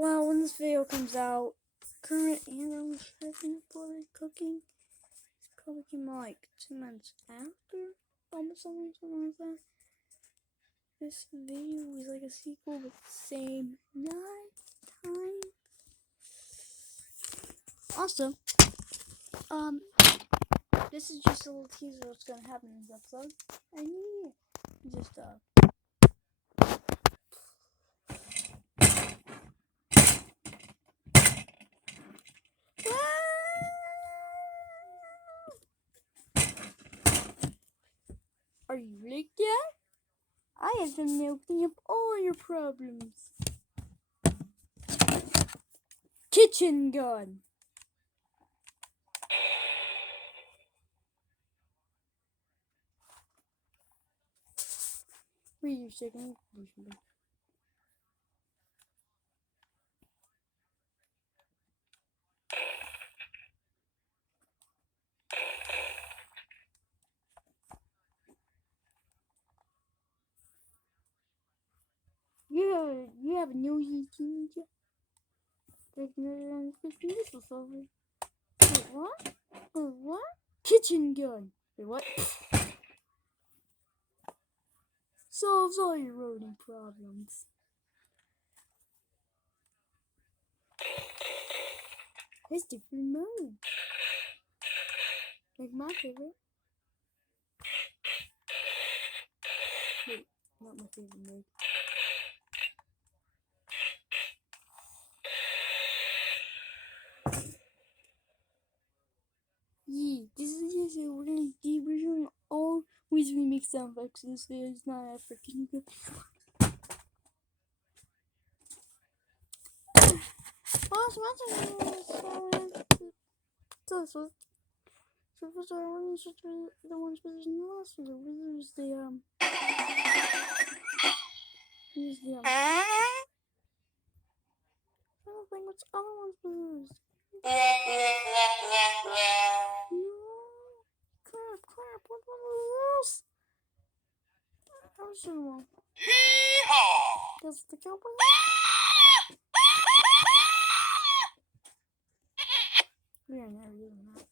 Well, when this video comes out, current animal restriction for cooking probably came out like 2 months after, almost something like that. This video is like a sequel with the same time. Also, this is just a little teaser of what's gonna happen in this episode. And yeah, just Are you like that? I have been milking up all your problems. Kitchen gun. Wait a second. You have a nosy teenager. Like another missiles over. Wait, what? What? Kitchen gun. Wait, what? Solves all your rodent problems. It's different mode. Like my favorite. Wait, not my favorite mode. Yeah, this is just a really deep version. Always remix sound effects. This video is not a freaking good. Well, the ones with the last the wizards use the I don't think what's other ones with no crap what one of those I'm sure does the cowboy we are never using that.